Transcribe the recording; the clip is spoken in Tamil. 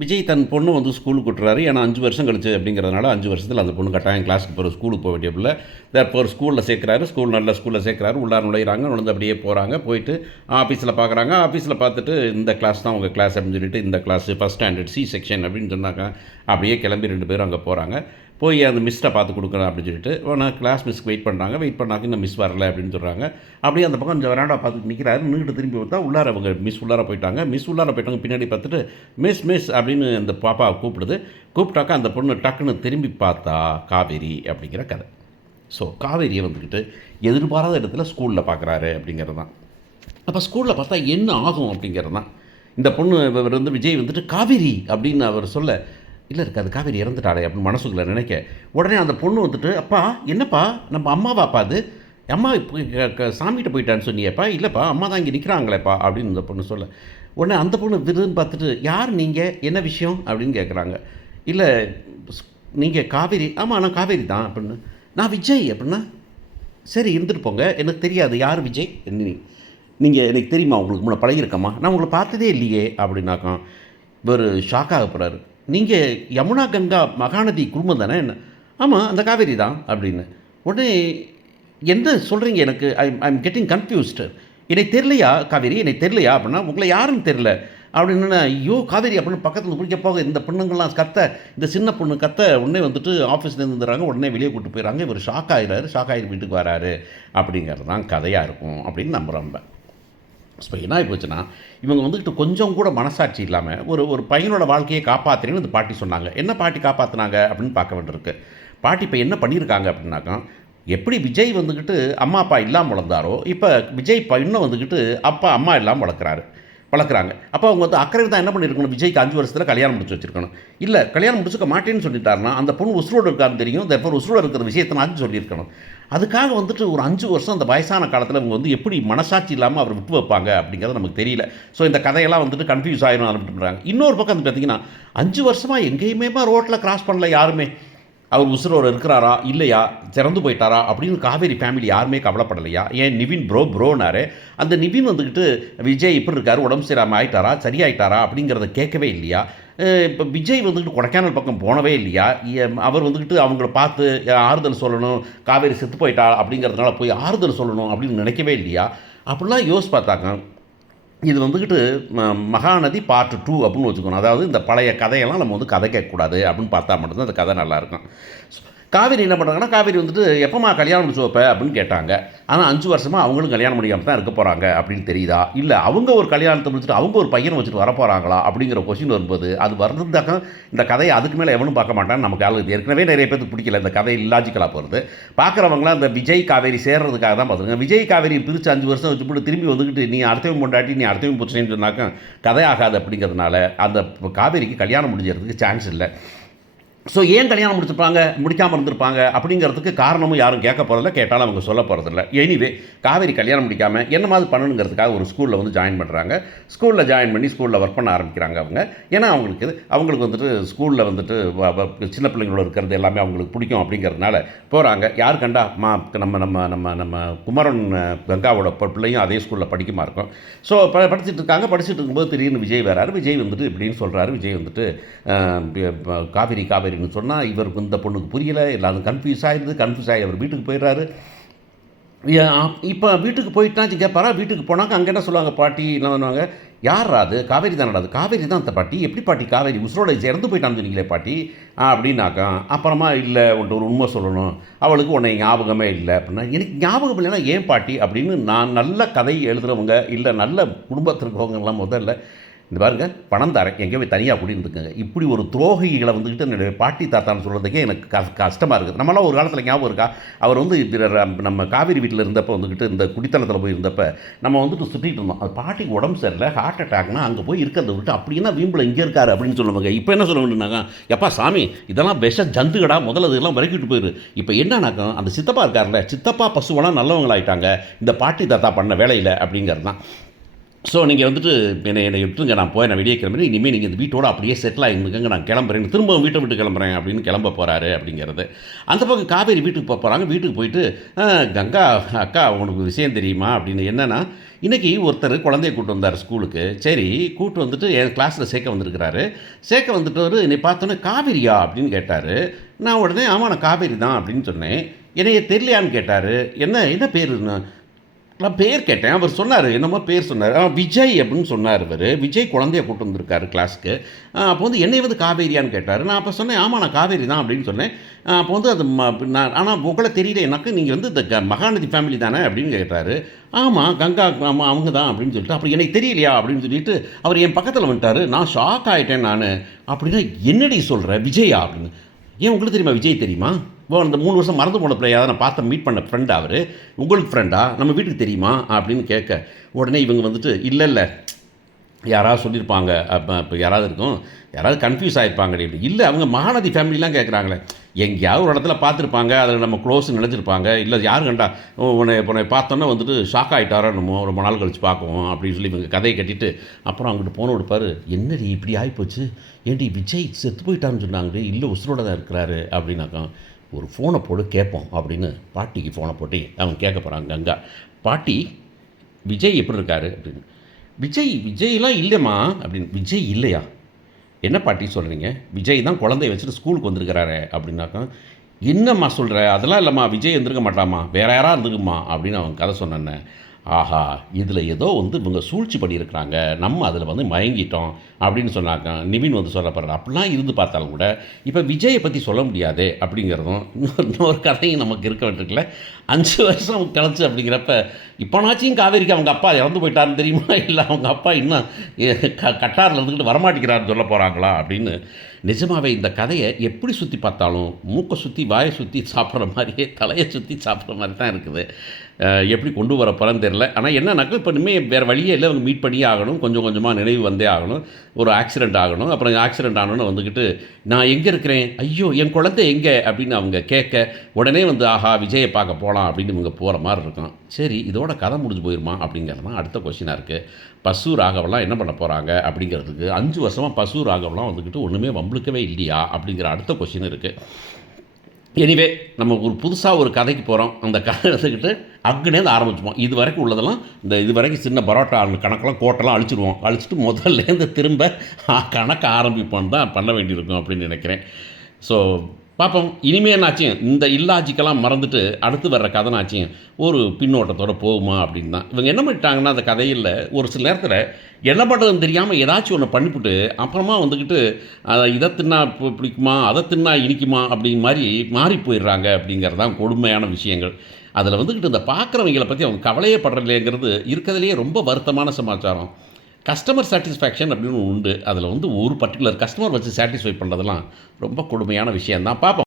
விஜய் தன் பொண்ணு வந்து ஸ்கூலுக்கு விட்டுறாரு. ஏன்னா 5 வருஷம் கழிச்சு அப்படிங்கிறதுனால 5 வருஷத்துல அந்த பொண்ணு கட்டாயம் கிளாஸ்க்கு போகிற ஸ்கூலுக்கு போக வேண்டிய பிள்ளை. தேர்ஃபோர் ஸ்கூலில் சேர்க்குறாரு. நல்ல ஸ்கூலில் சேர்க்குறாரு. உள்ளார நுழையிறாங்க. நுழைந்து அப்படியே போகிறாங்க. போயிட்டு ஆஃபீஸில் பார்க்குறாங்க. ஆஃபீஸில் பார்த்துட்டு இந்த கிளாஸ் தான் உங்கள் கிளாஸ் அப்படின்னு சொல்லிட்டு இந்த class first standard C section அப்படின்னு சொன்னாங்க. அப்படியே கிளம்பி 2 பேரும் அங்கே போகிறாங்க. போய் அந்த மிஸ்ட்டை பார்த்து கொடுக்குறேன் அப்படின்னு சொல்லிட்டு நான் கிளாஸ் மிஸ்க்கு வெயிட் பண்ணாங்க இன்னும் மிஸ் வரல அப்படின்னு சொல்கிறாங்க. அப்படியே அந்த பக்கம் இந்த வராண்டா பார்த்துட்டு நிற்கிறாரு. நின்றுட்டு திரும்பி பார்த்தா உள்ளார அவங்க மிஸ் உள்ளார போயிட்டாங்க. பின்னாடி பார்த்துட்டு மிஸ் அப்படின்னு அந்த பாப்பா கூப்பிடுது. கூப்பிட்டாக்கா அந்த பொண்ணு டக்குன்னு திரும்பி பார்த்தா காவேரி அப்படிங்கிற கதை. ஸோ காவேரியை வந்துக்கிட்டு எதிர்பாராத இடத்துல ஸ்கூலில் பார்க்குறாரு அப்படிங்கிறது தான். அப்போ ஸ்கூலில் பார்த்தா என்ன ஆகும் அப்படிங்கிறது தான். இந்த பொண்ணு இவர் வந்து விஜய் வந்துட்டு காவேரி அப்படின்னு அவர் சொல்ல, இல்லை இருக்காது காவேரி இறந்துட்டாளே அப்படின்னு மனசுக்குள்ளே நினைக்க, உடனே அந்த பொண்ணு வந்துட்டு அப்பா என்னப்பா நம்ம அம்மாவாப்பா அது அம்மா சாமிகிட்ட போயிட்டான்னு சொன்னியப்பா, இல்லைப்பா அம்மா தான் இங்கே நிற்கிறாங்களேப்பா அப்படின்னு இந்த பொண்ணு சொல்ல, உடனே அந்த பொண்ணு விருதுன்னு பார்த்துட்டு யார் நீங்கள் என்ன விஷயம் அப்படின்னு கேட்குறாங்க. இல்லை நீங்கள் காவேரி, ஆமாம் நான் காவேரி தான் அப்படின்னு, நான் விஜய் அப்படின்னா சரி இருந்துட்டு போங்க எனக்கு தெரியாது யார் விஜய் நீங்கள் எனக்கு தெரியுமா உங்களுக்கு முன்னே பழகிருக்கம்மா நான் உங்களை பார்த்ததே இல்லையே அப்படின்னாக்கா இவர் ஷாக்காக போகிறாரு. நீங்கள் யமுனா கங்கா மகாநதி குடும்பம் தானே என்ன, ஆமாம் அந்த காவேரி தான் அப்படின்னு. உடனே என்ன சொல்கிறீங்க எனக்கு ஐம் கெட்டிங் கன்ஃபியூஸ்டு, எனக்கு தெரியலையா காவேரி எனக்கு தெரியலையா அப்படின்னா உங்களை யாருன்னு தெரில அப்படின்னு. ஐயோ காவேரி அப்படின்னு பக்கத்தில் குடிக்க போக இந்த பொண்ணுங்கள்லாம் கத்த, இந்த சின்ன பொண்ணு கத்த, உடனே வந்துட்டு ஆஃபீஸ்லேருந்து இருந்துறாங்க. உடனே வெளியே கூப்பிட்டு போயிடறாங்க. இவர் ஷாக் ஆகி வீட்டுக்கு வராரு அப்படிங்கிறது தான் கதையாக இருக்கும் அப்படின்னு நம்புகிறோம். இப்போ என்ன ஆகி போச்சுன்னா இவங்க வந்துக்கிட்டு கொஞ்சம் கூட மனசாட்சி இல்லாமல் ஒரு பையனோட வாழ்க்கையை காப்பாற்றுறேன்னு இந்த பாட்டி சொன்னாங்க. என்ன பாட்டி காப்பாற்றினாங்க அப்படின்னு பார்க்க வேண்டியிருக்கு. பாட்டி இப்போ என்ன பண்ணியிருக்காங்க அப்படின்னாக்கா, எப்படி விஜய் வந்துக்கிட்டு அம்மா அப்பா இல்லாமல் வளர்ந்தாரோ இப்போ விஜய் பையனும் வந்துக்கிட்டு அப்பா அம்மா இல்லாமல் வளர்க்குறாங்க. அப்போ அவங்க வந்து அக்கறை தான் என்ன பண்ணியிருக்கணும், விஜய்க்கு 5 வருஷத்தில் கல்யாணம் முடிச்சு வச்சுருக்கணும். இல்லை கல்யாணம் முடிச்சுக்க மாட்டேன்னு சொல்லிட்டாருன்னா அந்த பொண்ணு உசுரோடு இருக்கான்னு தெரியும். தற்போது உசுரோடு இருக்கிற விஷயத்தை நான் சொல்லியிருக்கணும். அதுக்காக வந்துட்டு ஒரு 5 வருஷம் அந்த வயசான காலத்தில் அவங்க வந்து எப்படி மனசாட்சி இல்லாமல் அவர் விட்டு வைப்பாங்க அப்படிங்கிறது நமக்கு தெரியல. ஸோ இந்த கதையெல்லாம் வந்துட்டு கன்ஃபியூஸ் ஆகிடும் ஆரம்பிட்டுறாங்க. இன்னொரு பக்கம் வந்து பார்த்திங்கன்னா 5 வருஷமாக எங்கேயுமே ரோட்டில் கிராஸ் பண்ணல யாருமே. அவர் உசுரோடு இருக்கிறாரா இல்லையா திறந்து போயிட்டாரா அப்படின்னு காவேரி ஃபேமிலி யாருமே கவலைப்படலையா? ஏன் நிவின் ப்ரோனாரு அந்த நிவின் வந்துக்கிட்டு விஜய் இப்படி இருக்கார் உடம்பு சரியாமல் ஆயிட்டாரா சரியாயிட்டாரா அப்படிங்கிறத கேட்கவே இல்லையா? இப்போ விஜய் வந்துக்கிட்டு கொடைக்கானல் பக்கம் போனவே இல்லையா? அவர் வந்துக்கிட்டு அவங்கள பார்த்து ஆறுதல் சொல்லணும், காவேரி செத்து போயிட்டா அப்படிங்கிறதுனால போய் ஆறுதல் சொல்லணும் அப்படின்னு நினைக்கவே இல்லையா? அப்படிலாம் யோசிச்சு பார்த்தாங்க. இது வந்துக்கிட்டு மகாநதி பார்ட் 2 அப்படின்னு வச்சுக்கணும். அதாவது இந்த பழைய கதையெல்லாம் நம்ம வந்து கதை கேட்கக்கூடாது அப்படின்னு பார்த்தா மட்டும்தான் அந்த கதை நல்லாயிருக்கும். காவேரி என்ன பண்ணுறாங்கன்னா, காவேரி வந்துட்டு எப்போம்மா கல்யாணம் முடிச்சு வைப்ப அப்படின்னு கேட்டாங்க. ஆனால் 5 வருஷமாக அவங்களும் கல்யாணம் முடியாமல் தான் இருக்க போகிறாங்க அப்படின்னு தெரியுதா? இல்லை அவங்க ஒரு கல்யாணத்தை முடிச்சுட்டு அவங்க ஒரு பையனை வச்சுட்டு வரப்போகிறாங்களா அப்படிங்கிற கொஸ்டின் வரும்போது அது வருதுதாக்க இந்த கதையை அதுக்கு மேலே எவனும் பார்க்க மாட்டான்னு நமக்கு ஆளுக்கு ஏற்கனவே நிறைய பேருக்கு பிடிக்கல. இந்த கதை இல்லாஜிக்கலாக போகிறது. பார்க்குறவங்களாம் இந்த விஜய் காவேரி சேர்றதுக்காக தான் பார்த்துருங்க. விஜய் காவேரி பிரித்து 5 வருஷம் வச்சுட்டு திரும்பி வந்துக்கிட்டு நீ அடுத்தவன் பொண்டாட்டி நீ அடுத்தவன் பிரச்சனைன்னு சொன்னாக்க கதை ஆகாது அப்படிங்கிறதுனால அந்த காவேரிக்கு கல்யாணம் முடிஞ்சிறதுக்கு சான்ஸ் இல்லை. ஸோ ஏன் கல்யாணம் முடிக்காமல் இருந்திருப்பாங்க அப்படிங்கிறதுக்கு காரணமும் யாரும் கேட்க போகிறதில்ல, கேட்டாலும் அவங்க சொல்ல போகிறதில்ல. எனிவே காவேரி கல்யாணம் முடிக்காமல் என்ன மாதிரி பண்ணணுங்கிறதுக்காக ஒரு ஸ்கூலில் வந்து ஜாயின் பண்ணுறாங்க. ஸ்கூலில் ஜாயின் பண்ணி ஸ்கூலில் ஒர்க் பண்ண ஆரம்பிக்கிறாங்க அவங்க. ஏன்னா அவங்களுக்கு வந்துட்டு ஸ்கூலில் வந்துட்டு சின்ன பிள்ளைங்களோட இருக்கிறது எல்லாமே அவங்களுக்கு பிடிக்கும் அப்படிங்கிறதுனால போகிறாங்க. யார் கண்டா நம்ம நம்ம நம்ம நம்ம குமரன் கங்காவோட பிள்ளையும் அதே ஸ்கூலில் படிக்குமா இருக்கும். ஸோ படிச்சுட்டு இருக்கும்போது திடீர்னு விஜய் வராரு. விஜய் வந்துட்டு இப்படின்னு சொல்கிறாரு. விஜய் வந்துட்டு காவேரி சொன்னால் இவருக்கு இந்த பொண்ணுக்கு புரியலை, எல்லாரும் கன்ஃபியூஸ் ஆகி அவர் வீட்டுக்கு போயிடுறாரு. இப்போ வீட்டுக்கு போயிட்டாச்சு கேட்பாரா. வீட்டுக்கு போனாக்க அங்கே என்ன சொல்லுவாங்க, பாட்டி என்ன பண்ணுவாங்க, யார் அது காவேரி தானடா, அது காவேரி தான் அந்த பாட்டி, எப்படி பாட்டி காவேரி உசுரோட இறந்து போயிட்டான்னு சொன்னீங்களே பாட்டி அப்படின்னாக்கா, அப்புறமா இல்லை உன்ட்டு ஒரு உண்மை சொல்லணும், அவளுக்கு உன்னை ஞாபகமே இல்லை அப்படின்னா, எனக்கு ஞாபகம் இல்லைன்னா ஏன் பாட்டி அப்படின்னு. நான் நல்ல கதை எழுதுகிறவங்க இல்லை நல்ல குடும்பத்தில் இருக்கிறவங்கலாம் முதல்ல இந்த பாருங்க பணம் தரேன் எங்கேயோ போய் தனியாக குடியிருந்துக்குங்க, இப்படி ஒரு துரோகிகளை வந்துக்கிட்டு என்னுடைய பாட்டி தாத்தான்னு சொல்கிறதுக்கே எனக்கு கஷ்டமாக இருக்குது. நம்மளாம் ஒரு காலத்தில் ஞாபகம் இருக்கா, அவர் வந்து நம்ம காவேரி வீட்டில் இருந்தப்போ வந்துக்கிட்டு இந்த குடித்தனத்தில் போய் இருந்தப்போ நம்ம வந்துட்டு சுற்றிட்டு இருந்தோம். அது பாட்டிக்கு உடம்பு சரியில்லை ஹார்ட் அட்டாக்னா அங்கே போய் இருக்கிறத விட்டு அப்படின்னா வீம்பில் இங்கே இருக்காரு அப்படின்னு சொல்லுவாங்க. இப்போ என்ன சொல்ல வேண்டியனாக்கா, எப்பா சாமி இதெல்லாம் விஷ ஜந்துகடா முதல்ல இதெல்லாம் விறக்கிட்டு போயிரு. இப்போ என்னன்னாக்கா அந்த சித்தப்பா இருக்கார்ல, சித்தப்பா பசுவெல்லாம் நல்லவங்களாயிட்டாங்க இந்த பாட்டி தாத்தா பண்ண வேலையில் அப்படிங்கிறது தான். ஸோ நீங்கள் வந்துட்டு என்னை விட்டுருங்க, நான் நான் வெளியே கிளம்புறேன், இனிமேல் நீங்கள் இந்த வீட்டோட அப்படியே செட்டில் ஆகிருந்துக்கங்க, நான் கிளம்புறேன், திரும்ப வீட்டை விட்டு கிளம்புறேன் அப்படின்னு கிளம்ப போகிறாரு அப்படிங்கிறது. அந்த பக்கம் காவேரி வீட்டுக்கு போகிறாங்க. வீட்டுக்கு போயிட்டு கங்கா அக்கா உனக்கு விஷயம் தெரியுமா அப்படின்னு. என்னென்னா இன்றைக்கி ஒருத்தர் குழந்தைய கூட்டு வந்தார் ஸ்கூலுக்கு. சரி கூட்டு வந்துட்டு என் கிளாஸில் சேர்க்க வந்திருக்கிறாரு. சேர்க்க வந்துட்டு என்னை பார்த்தோன்னே காவேரியா அப்படின்னு கேட்டார். நான் உடனே ஆமாம் நான் காவேரி தான் அப்படின்னு சொன்னேன். என்னைய தெரியலையான்னு கேட்டார். என்ன என்ன பேருன்னு நான் பேர் கேட்டேன். அவர் சொன்னார், என்னமோ பேர் சொன்னார். விஜய் அப்படின்னு சொன்னார். அவர் விஜய் குழந்தைய கூட்டு வந்திருக்காரு கிளாஸுக்கு. அப்போ வந்து என்னை வந்து காவேரியான்னு கேட்டார். நான் அப்போ சொன்னேன் ஆமாம் நான் காவேரி தான் அப்படின்னு சொன்னேன். அப்போ வந்து அது நான் ஆனால் உங்களை தெரியல எனக்கு, நீங்கள் வந்து இந்த மகாநதி ஃபேமிலி தானே அப்படின்னு கேட்டார். ஆமாம் கங்கா ஆமாம் அவங்க தான் அப்படின்னு சொல்லிட்டு, அப்புறம் எனக்கு தெரியலையா அப்படின்னு சொல்லிட்டு அவர் என் பக்கத்தில் வந்துட்டார். நான் ஷாக் ஆகிட்டேன். நான் அப்படின்னா என்னடி சொல்கிறேன் விஜயா அப்படின்னு. ஏன் உங்களுக்கு தெரியுமா விஜய் தெரியுமா? இப்போ அந்த 3 வருஷம் மறந்து போன பிள்ளையா நான் பார்த்த மீட் பண்ண ஃப்ரெண்ட் அவர். உங்களுக்கு ஃப்ரெண்டா? நம்ம வீட்டுக்கு தெரியுமா அப்படின்னு கேட்க உடனே இவங்க வந்துட்டு இல்லை யாராவது சொல்லியிருப்பாங்க, இப்போ யாராவது இருக்கும், யாராவது கன்ஃபியூஸ் ஆகிருப்பாங்க அப்படி. இல்லை அவங்க மகாநதி ஃபேமிலிலாம் கேட்குறாங்களே, எங்கேயாவது ஒரு இடத்துல பார்த்துருப்பாங்க, அதில் நம்ம க்ளோஸ்ன்னு நினச்சிருப்பாங்க. இல்லை யாரும் கண்டா உன்னை பார்த்தோன்னா வந்துட்டு ஷாக் ஆகிட்டாரோ நம்ம ரொம்ப நாள் கழிச்சு பார்க்குவோம் அப்படின்னு சொல்லி இவங்க கதையை கட்டிட்டு அப்புறம் அவங்ககிட்ட போன கொடுப்பாரு. என்னடி இப்படி ஆகிப்போச்சு, ஏன்டி விஜய் செத்து போயிட்டான்னு சொன்னாங்க, இல்லை உசுரோட தான் இருக்கிறாரு அப்படின்னாக்கா. ஒரு ஃபோனை போட்டு கேட்போம் அப்படின்னு பாட்டிக்கு ஃபோனை போட்டு அவங்க கேட்க போகிறாங்க. கங்கா பாட்டி விஜய் எப்படி இருக்காரு அப்படின்னு. விஜய்லாம் இல்லைம்மா அப்படின்னு. விஜய் இல்லையா? என்ன பாட்டி சொல்கிறீங்க? விஜய் தான் குழந்தைய வச்சுட்டு ஸ்கூலுக்கு வந்திருக்கிறாரு அப்படின்னாக்கா. என்னம்மா சொல்கிற? அதெல்லாம் இல்லைம்மா, விஜய் இருந்திருக்க மாட்டாம்மா, வேறு யாராக இருந்துக்குமா அப்படின்னு அவங்க கதை சொன்னேன்னு. ஆஹா இதில் ஏதோ வந்து இவங்க சூழ்ச்சி பண்ணியிருக்கிறாங்க, நம்ம அதில் வந்து மயங்கிட்டோம் அப்படின்னு சொன்னாங்க. நிவின் வந்து சொல்லப்படுற அப்படிலாம் இருந்து பார்த்தாலும் கூட இப்போ விஜயை பற்றி சொல்ல முடியாது அப்படிங்கிறதும் இன்னொரு கதையும் நமக்கு இருக்க வேண்டியிருக்குல்ல. 5 வருஷம் கழிச்சு அப்படிங்கிறப்ப இப்போனாச்சும் காவேரிக்கு அவங்க அப்பா இறந்து போயிட்டாருன்னு தெரியுமா, இல்லை அவங்க அப்பா இன்னும் கட்டாரில் இருந்துக்கிட்டு வரமாட்டேங்கிறாருன்னு சொல்ல போகிறாங்களா அப்படின்னு. நிஜமாகவே இந்த கதையை எப்படி சுற்றி பார்த்தாலும் மூக்கை சுற்றி வாயை சுற்றி சாப்பிட்ற மாதிரியே தலையை சுற்றி சாப்பிட்ற மாதிரி தான் இருக்குது. எப்படி கொண்டு வர போகிறேன்னு தெரில. ஆனால் என்னன்னாக்கா இப்போ இனிமேல் வேறு வழியே இல்லை, அவங்க மீட் பண்ணியே ஆகணும், கொஞ்சம் கொஞ்சமாக நினைவு வந்தே ஆகணும். ஒரு ஆக்சிடெண்ட் ஆகணும். அப்புறம் ஆக்சிடெண்ட் ஆகணும்னு வந்துக்கிட்டு நான் எங்கே இருக்கிறேன், ஐயோ என் குழந்தை எங்கே அப்படின்னு அவங்க கேட்க உடனே வந்து ஆஹா விஜயை பார்க்க போகலாம் அப்படின்னு இவங்க போகிற மாதிரி இருக்கும். சரி இதோட கதை முடிஞ்சு போயிருமா அப்படிங்கிறது தான் அடுத்த கொஸ்டினாக இருக்குது. பசு ராகவெல்லாம் என்ன பண்ண போகிறாங்க அப்படிங்கிறதுக்கு 5 வருஷமாக பசு ராகவெல்லாம் வந்துக்கிட்டு ஒன்றுமே வம்பளுக்கவே இல்லையா அப்படிங்கிற அடுத்த கொஸ்டின் இருக்குது. எனிவே நம்ம ஒரு புதுசாக ஒரு கதைக்கு போகிறோம். அந்த கதை எடுத்துக்கிட்டு அங்கேருந்து ஆரம்பிச்சுப்போம். இது வரைக்கும் உள்ளதெல்லாம் இது வரைக்கும் சின்ன பரோட்டா கணக்கெல்லாம் கோட்டெல்லாம் அழிச்சிட்டு முதல்லேருந்து திரும்ப கணக்கு ஆரம்பிப்போம் தான் பண்ண வேண்டியிருக்கும் அப்படின்னு நினைக்கிறேன். ஸோ பார்ப்போம் இனிமேல் என்னாச்சும் இந்த இல்லாஜிக்கெல்லாம் மறந்துட்டு அடுத்து வர்ற கதைனாச்சும் ஒரு பின்னோட்டத்தோடு போகுமா அப்படின்னு தான். இவங்க என்ன பண்ணிட்டாங்கன்னா அந்த கதையில் ஒரு சில நேரத்தில் என்ன பண்ணுறதுன்னு தெரியாமல் ஏதாச்சும் ஒன்று பண்ணிவிட்டு அப்புறமா வந்துக்கிட்டு இதை தின்னா பிடிக்குமா அதை தின்னா இனிக்குமா அப்படிங்க மாதிரி மாறி போயிடுறாங்க அப்படிங்கிறது தான் கொடுமையான விஷயங்கள். அதில் வந்துக்கிட்டு இந்த பார்க்குறவங்களை பற்றி அவங்க கவலையே படுறலைங்கிறது இருக்கிறதுலையே ரொம்ப வருத்தமான சமாச்சாரம். கஸ்டமர் சாட்டிஸ்ஃபேக்ஷன் அப்படின்னு உண்டு. அதில் வந்து ஒரு பர்டிகுலர் கஸ்டமர் வச்சு சாட்டிஸ்ஃபை பண்ணுறதெல்லாம் ரொம்ப கொடுமையான விஷயந்தான். பார்ப்போம்.